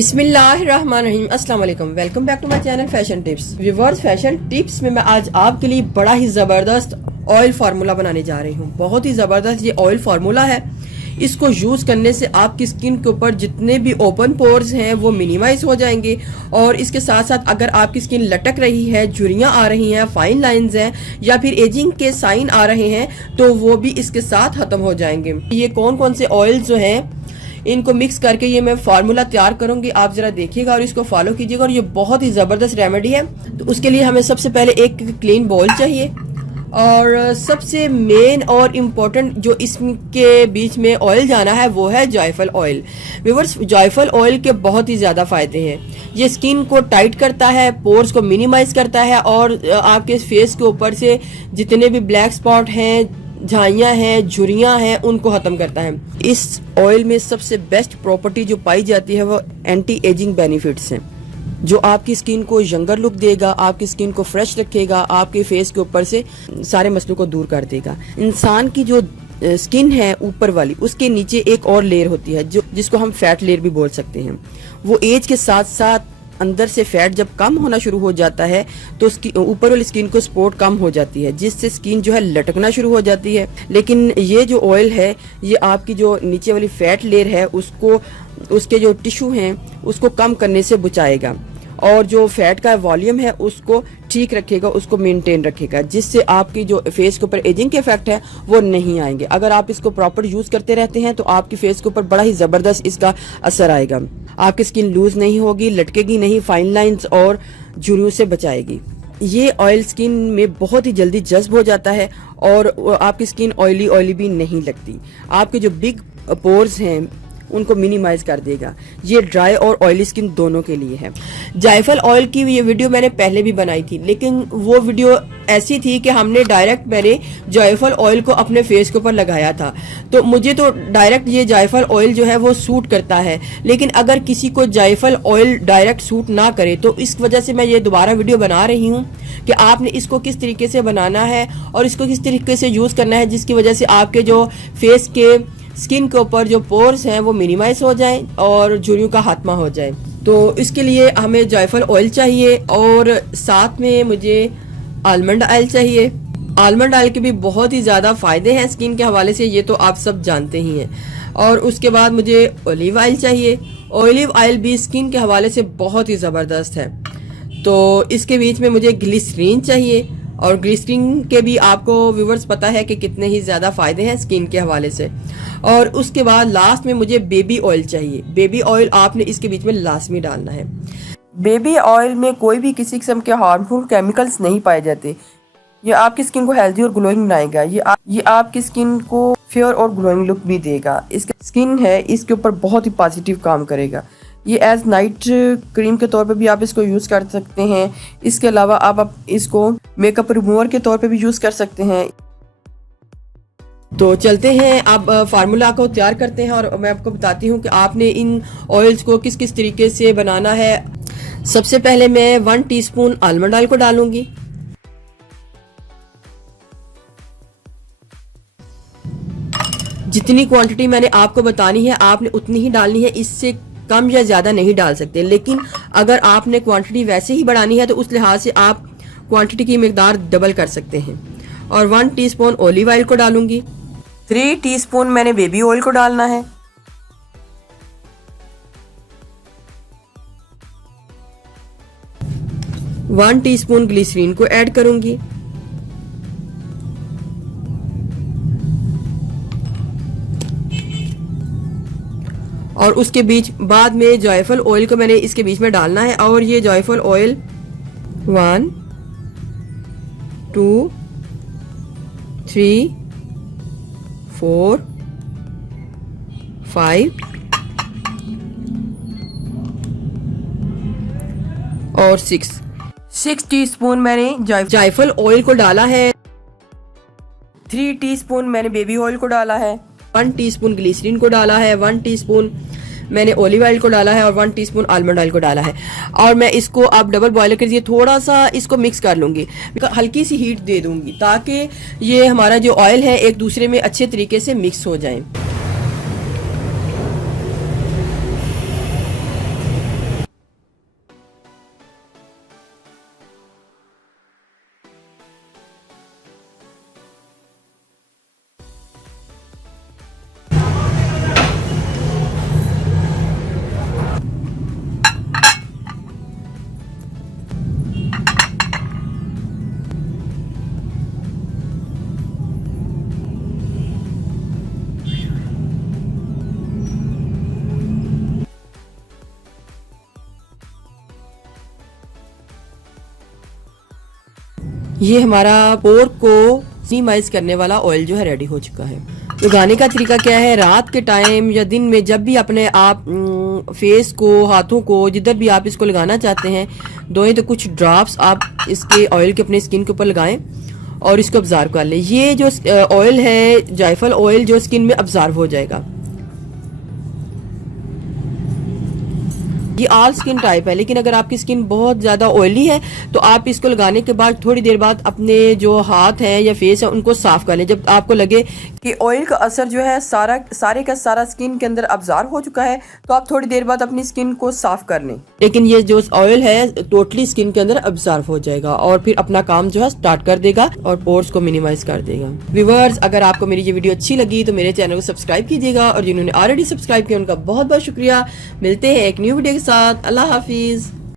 बिस्मिल्लाहिर्रहमानिर्रहीम अस्सलाम वालेकुम। Welcome back to my channel fashion tips. Viewers, fashion tips में मैं आज आपके लिए बड़ा ही ज़बरदस्त ऑयल फार्मूला बनाने जा रही हूँ। बहुत ही ज़बरदस्त ये ऑयल फार्मूला है। इसको यूज़ करने से आपकी स्किन के ऊपर जितने भी ओपन पोर्स हैं वो मिनिमाइज हो जाएंगे, और इसके साथ साथ अगर आपकी स्किन लटक रही है, झुर्रियाँ आ रही हैं, फाइन लाइंस हैं या फिर एजिंग के साइन आ रहे हैं तो वो भी इसके साथ ख़त्म हो जाएंगे। ये कौन कौन से ऑयल जो हैं इनको मिक्स करके ये मैं फार्मूला तैयार करूंगी, आप जरा देखिएगा और इसको फॉलो कीजिएगा। और ये बहुत ही ज़बरदस्त रेमेडी है। तो उसके लिए हमें सबसे पहले एक क्लीन बाउल चाहिए, और सबसे मेन और इम्पोर्टेंट जो इसके बीच में ऑयल जाना है वो है जायफल ऑयल। व्यूअर्स, जायफल ऑयल के बहुत ही ज़्यादा फ़ायदे हैं। ये स्किन को टाइट करता है, पोर्स को मिनिमाइज करता है, और आपके फेस के ऊपर से जितने भी ब्लैक स्पॉट हैं, झाइयाँ हैं, झुर्रियाँ हैं, उनको ख़त्म करता है। इस ऑयल में सबसे बेस्ट प्रॉपर्टी जो पाई जाती है वो एंटी एजिंग बेनिफिट्स हैं, जो आपकी स्किन को यंगर लुक देगा, आपकी स्किन को फ्रेश रखेगा, आपके फेस के ऊपर से सारे मसलों को दूर कर देगा। इंसान की जो स्किन है ऊपर वाली, उसके नीचे एक और लेयर होती है जो जिसको हम फैट लेयर भी बोल सकते हैं। वो एज के साथ साथ अंदर से फैट जब कम होना शुरू हो जाता है तो उसकी ऊपर वाली स्किन को सपोर्ट कम हो जाती है, जिससे स्किन जो है लटकना शुरू हो जाती है। लेकिन ये जो ऑयल है ये आपकी जो नीचे वाली फैट लेयर है उसको, उसके जो टिश्यू हैं उसको कम करने से बचाएगा, और जो फैट का वॉल्यूम है उसको ठीक रखेगा, उसको मेंटेन रखेगा, जिससे आपकी जो फेस के ऊपर एजिंग के इफेक्ट है वो नहीं आएंगे। अगर आप इसको प्रॉपर यूज करते रहते हैं तो आपकी फेस के ऊपर बड़ा ही जबरदस्त इसका असर आएगा। आपकी स्किन लूज नहीं होगी, लटकेगी नहीं, फाइन लाइंस और झुर्रियों से बचाएगी। ये ऑयल स्किन में बहुत ही जल्दी जज्ब हो जाता है, और आपकी स्किन ऑयली ऑयली भी नहीं लगती। आपके जो बिग पोर्स हैं उनको मिनिमाइज कर देगा। ये ड्राई और ऑयली स्किन दोनों के लिए है। जायफल ऑयल की ये वीडियो मैंने पहले भी बनाई थी, लेकिन वो वीडियो ऐसी थी कि हमने डायरेक्ट मैंने जायफल ऑयल को अपने फेस के ऊपर लगाया था, तो मुझे तो डायरेक्ट ये जायफल ऑयल जो है वो सूट करता है। लेकिन अगर किसी को जायफल ऑयल डायरेक्ट सूट ना करे तो इस वजह से मैं ये दोबारा वीडियो बना रही हूँ कि आपने इसको किस तरीके से बनाना है और इसको किस तरीके से यूज़ करना है, जिसकी वजह से आपके जो फेस के स्किन के ऊपर जो पोर्स हैं वो मिनिमाइज हो जाएं और झुर्रियों का खात्मा हो जाए। तो इसके लिए हमें जायफल ऑयल चाहिए, और साथ में मुझे आलमंड ऑयल चाहिए। आलमंड ऑयल के भी बहुत ही ज़्यादा फ़ायदे हैं स्किन के हवाले से, ये तो आप सब जानते ही हैं। और उसके बाद मुझे ऑलिव ऑयल चाहिए। ऑलिव ऑयल भी स्किन के हवाले से बहुत ही ज़बरदस्त है। तो इसके बीच में मुझे ग्लिसरीन चाहिए, और ग्लिसरीन के भी आपको व्यूवर्स पता है कि कितने ही ज़्यादा फ़ायदे हैं स्किन के हवाले से। और उसके बाद लास्ट में मुझे बेबी ऑयल चाहिए। बेबी ऑयल आपने इसके बीच में लाजमी डालना है। बेबी ऑयल में कोई भी किसी किस्म के हार्मफुल केमिकल्स नहीं पाए जाते। ये आपकी स्किन को हेल्दी और ग्लोइंग बनाएगा। ये आपकी स्किन को फेयर और ग्लोइंग लुक भी देगा। इसकी स्किन है इसके ऊपर बहुत ही पॉजिटिव काम करेगा। ये एज नाइट क्रीम के तौर पे भी आप इसको यूज़ कर सकते हैं। इसके अलावा आप इसको मेकअप रिमूवर के तौर पे भी यूज़ कर सकते हैं। तो चलते हैं, आप फार्मूला को तैयार करते हैं और मैं आपको बताती हूँ कि आपने इन ऑयल्स को किस किस तरीके से बनाना है। सबसे पहले मैं 1 टीस्पून आलमंड ऑयल को डालूंगी। जितनी क्वांटिटी मैंने आपको बतानी है आपने उतनी ही डालनी है, इससे कम या ज़्यादा नहीं डाल सकते। लेकिन अगर आपने क्वांटिटी वैसे ही बढ़ानी है तो उस लिहाज से आप क्वांटिटी की मिकदार डबल कर सकते हैं। और 1 टीस्पून ऑलिव ऑयल को डालूंगी। 3 टीस्पून मैंने बेबी ऑयल को डालना है। वन टीस्पून ग्लिसरीन को ऐड करूंगी। और उसके बीच बाद में जायफल ऑयल को मैंने इसके बीच में डालना है। और ये जायफल ऑयल 1 2 3 4 5 और 6 टीस्पून मैंने जायफल ऑयल को डाला है। 3 टीस्पून मैंने बेबी ऑयल को डाला है। 1 टीस्पून ग्लिसरीन को डाला है। 1 टीस्पून मैंने ऑलिव ऑयल को डाला है और 1 टीस्पून आलमंड ऑयल को डाला है। और मैं इसको अब डबल बॉयलर के लिए थोड़ा सा इसको मिक्स कर लूँगी, हल्की सी हीट दे दूँगी ताकि ये हमारा जो ऑयल है एक दूसरे में अच्छे तरीके से मिक्स हो जाए। ये हमारा पोर को मिनिमाइज करने वाला ऑयल जो है रेडी हो चुका है। लगाने का तरीका क्या है, रात के टाइम या दिन में जब भी अपने आप फेस को, हाथों को, जिधर भी आप इसको लगाना चाहते हैं धोएं, तो कुछ ड्रॉप्स आप इसके ऑयल के अपने स्किन के ऊपर लगाएं और इसको ऑब्जर्व कर लें। ये जो ऑयल है जायफल ऑयल, जो स्किन में ऑब्जर्व हो जाएगा। ये ऑल स्किन टाइप है, लेकिन अगर आपकी स्किन बहुत ज्यादा ऑयली है तो आप इसको लगाने के बाद थोड़ी देर बाद अपने जो हाथ हैं या फेस है उनको साफ कर लें। जब आपको लगे कि ऑयल का असर जो है सारे का सारा स्किन के अंदर अब्जॉर्ब हो चुका है, तो आप थोड़ी देर बाद अपनी स्किन को साफ कर लें। लेकिन ये जो ऑयल है टोटली स्किन के अंदर अब्जॉर्ब हो जाएगा और फिर अपना काम जो है स्टार्ट कर देगा और पोर्स को मिनिमाइज कर देगा। व्यूअर्स, अगर आपको मेरी ये वीडियो अच्छी लगी तो मेरे चैनल को सब्सक्राइब कीजिएगा और जिन्होंने ऑलरेडी सब्सक्राइब किया उनका बहुत बहुत शुक्रिया। मिलते हैं एक न्यू वीडियो के साथ। अल्लाह हाफिज।